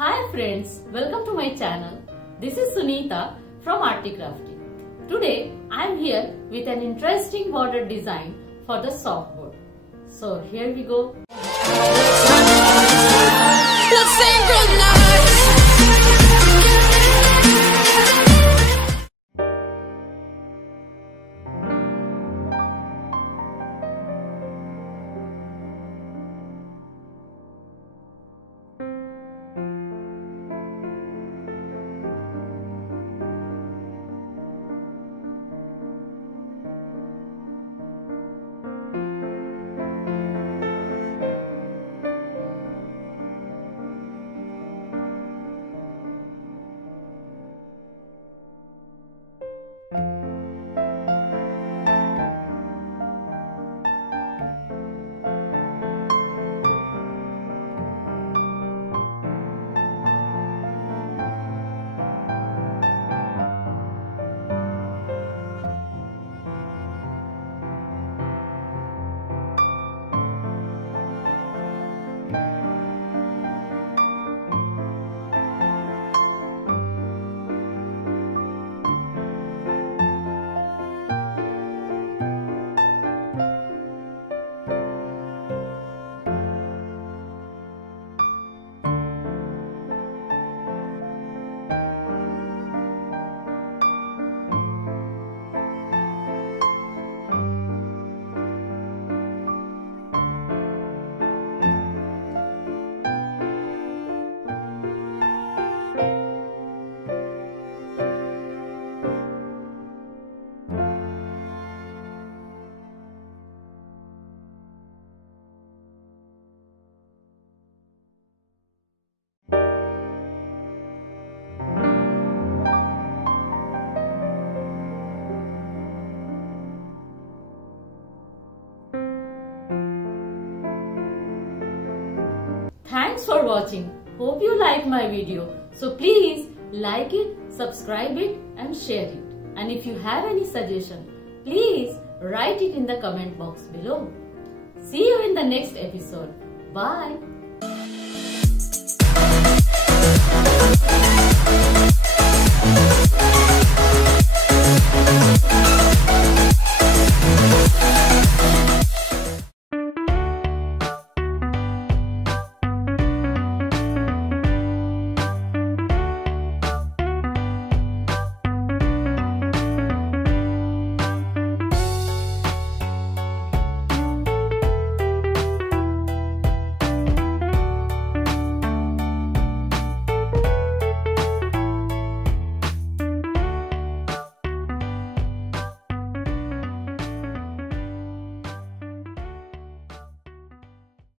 Hi friends, welcome to my channel. This is Sunita from ARTY KRAFTY. Today I am here with an interesting border design for the soft board. So here we go. Let's synchronize. Thanks for watching. Hope you like my video. So please like it, subscribe it and share it. And if you have any suggestion, please write it in the comment box below. See you in the next episode. Bye.